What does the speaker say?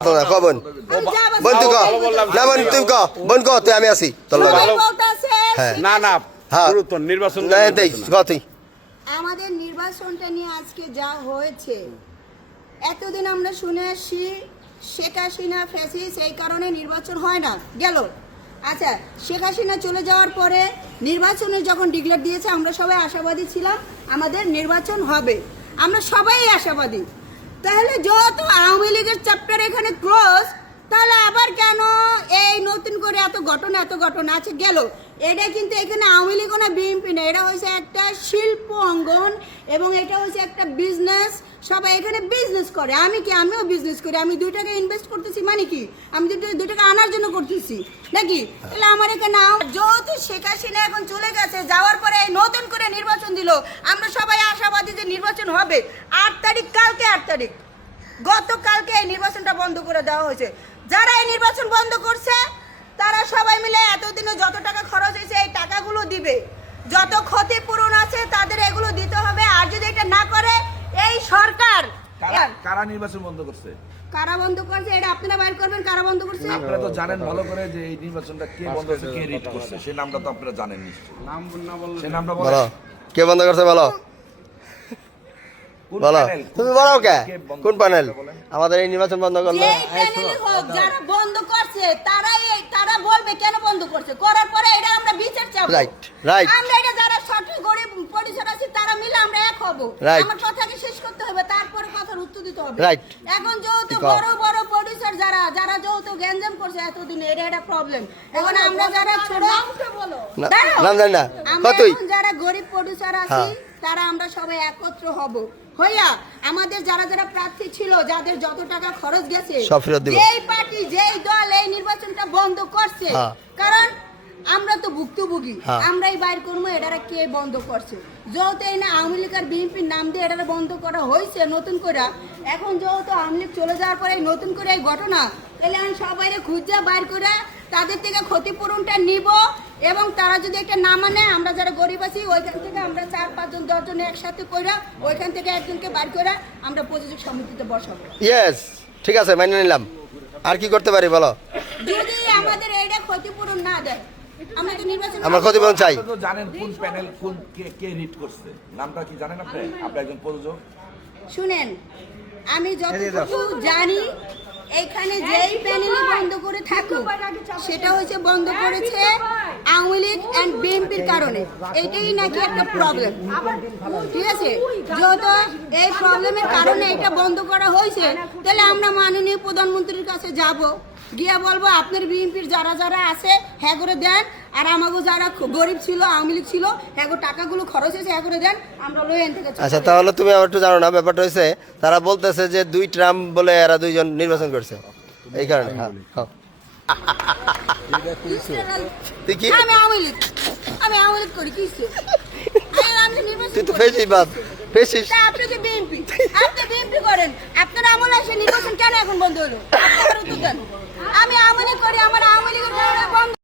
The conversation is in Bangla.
বোন বোন তুই কহ না বোন তুই কহ বোন কহ তুই আমি আছি তোর লগে হ্যাঁ না না হ্যাঁ গুরুত্ব নির্বাচন দেই কহ তুই আমাদের নির্বাচনটা নিয়ে আজকে যা হয়েছে এতদিন আমরা শুনে আসছি শেখ হাসিনা ফ্যাসিস এই কারণে নির্বাচন হয় না গেল। আচ্ছা, শেখ হাসিনা চলে যাওয়ার পরে নির্বাচনে যখন ডিক্লেয়ার দিয়েছে আমরা সবাই আশাবাদী ছিলাম আমাদের নির্বাচন হবে, আমরা সবাই আশাবাদী। তাহলে যেহেতু আওয়ামী লীগের চ্যাপ্টার এখানে ক্লোজ, তাহলে আবার কেন এই নতুন করে এত ঘটনা আছে গেল। এটা কিন্তু এখানে আওয়ামী লীগ না বিএনপি না, এটা হয়েছে একটা শিল্প অঙ্গন এবং এটা হচ্ছে একটা বিজনেস। সবাই এখানে বিজনেস করে, আমিও বিজনেস করি। আমি 2 টাকা ইনভেস্ট করতেছি মানে কি আমি 2 টাকা আনার জন্য করতেছি নাকি? তাহলে আমার এখানে যেহেতু শেখ হাসিনা এখন চলে গেছে, যাওয়ার পরে নতুন করে নির্বাচন দিল, আমরা সবাই আশাবাদী যে নির্বাচন হবে। 8 তারিখ, কালকে 8 তারিখ, গতকালকে এই নির্বাচনটা বন্ধ করে দেওয়া হয়েছে। যারা এই নির্বাচন বন্ধ করছে তারা সবাই মিলে এতদিনে যত টাকা খরচ হয়েছে এই টাকাগুলো দিবে, যত ক্ষতিপূরণ আছে তাদের এগুলো দিতে হবে। আর যদি এটা না করে এই সরকার কারা নির্বাচন বন্ধ করছে, কারা বন্ধ করছে এটা আপনারা বাইর করবেন। কারা বন্ধ করছে আপনারা তো জানেন ভালো করে যে এই নির্বাচনটা কে বন্ধ করছে, কে রিট করছে, সেই নামটা তো আপনারা জানেন নিশ্চয়ই। নাম না বললে সেই নামটা বলো বলেন। কে বন্ধ করছে বলো কোন বলো প্যানেল? তুমি বলো কে বন্ধ কোন প্যানেল করছে বলেন? আমাদের এই নির্বাচন বন্ধ করলো যেই প্যানেলই হোক যারা বন্ধ করছে তারা বলবে কেন বন্ধ করছে, করার পরে এটা আমরা বিচার চাবো। রাইট রাইট আমরা এটা যারা সঠিক গরিব পরিসর আছে তারা মিলে আমরা এক হব। Right. আমার কথাকে শেষ করতে হবে, তারপরে কথার উত্তর দিতে হবে। Right. এখন যেহেতু ঠিক বড় বড় প্রডিউসার যারা যেহেতু গ্যাঞ্জাম করছে এতদিন, এটা একটা প্রবলেম। এখন আমরা যারা ছোট না, দাঁড়াও। নাম জানি না আমরা কতই এখন যারা গরিব প্রডিউসার আছি হ্যাঁ। তারা আমরা সবাই একত্র হব হইয়া আমাদের যারা প্রার্থী ছিল, যাদের যত টাকা খরচ গেছে, সব ফেরত দিব। যেই পার্টি যেই দল এই নির্বাচনটা বন্ধ করছে, হ্যাঁ। কারণ আমরা তো ভুক্তভোগী, হ্যাঁ। আমরাই বাইর করবো এটারা কে বন্ধ করছে। যেহেতু এই না আওয়ামী লীগ আর বিএনপির নাম দিয়ে এটারা বন্ধ করা হয়েছে নতুন করে, এখন যেহেতু আওয়ামী লীগ চলে যাওয়ার পরে এই নতুন করে এই ঘটনা, তাহলে আমি সবাই খুঁজে বাইর করে তাদের থেকে ক্ষতিপূরণটা নিব। এবং তারা যদি একটা না মানে, আমরা যারা গরিব আছি ওইখান থেকে আমরা 4-5 জন 10 জন একসাথে করে ওইখান থেকে একজনকে বাইর করে আমরা প্রযোজক সমিতিতে বসাবো। ইয়েস ঠিক আছে মাইনে নিলাম। আর কি করতে পারি বলো? যদি আমাদের এইটা ক্ষতিপূরণ না দেয় আমরা তো নির্বাচন আমার ক্ষতিপূরণ চাই। আপনারা তো জানেন কোন প্যানেল কোন কে রিট করছে, নামটা কি জানেন আপনি? আপনি একজন প্রযোজক। শুনেন, আমি যতটুকু জানি এইখানে যেই প্যানেলই বন্ধ করে থাকুক সেটা হচ্ছে বন্ধ করেছে আওয়ামী লীগ অ্যান্ড বিএনপির কারণে। এটাই নাকি একটা প্রবলেম, ঠিক আছে? যেহেতু এই প্রবলেমের কারণে এটা বন্ধ করা হয়েছে, তাহলে আমরা মাননীয় প্রধানমন্ত্রীর কাছে যাব, গিয়া বলবো আপনার বিএনপির যারা আছে হ্যাঁ করে দেন, আর আমাকে যারা গরিব ছিল আওয়ামী লীগ ছিল হ্যাঁ টাকাগুলো খরচ হয়েছে হ্যাঁ করে দেন, আমরা লইন থেকে। আচ্ছা তাহলে তুমি আবার একটু জানো না ব্যাপারটা হয়েছে, তারা বলতেছে যে 2 ট্রাম বলে এরা 2 জন নির্বাচন করছে এই কারণে। হ্যাঁ হ্যাঁ। তুই কি আমি আওয়ামী লীগ করি কি তুই তো ফেসিবাদ ফেসিস। আপনি যে বিএনপি, আপনি বিএনপি করেন, আপনার আমলে এসে নির্বাচন কেন এখন বন্ধ হলো? আমি আওয়ামী লীগ করি, আমার আওয়ামী লীগের কারণে বন্ধ।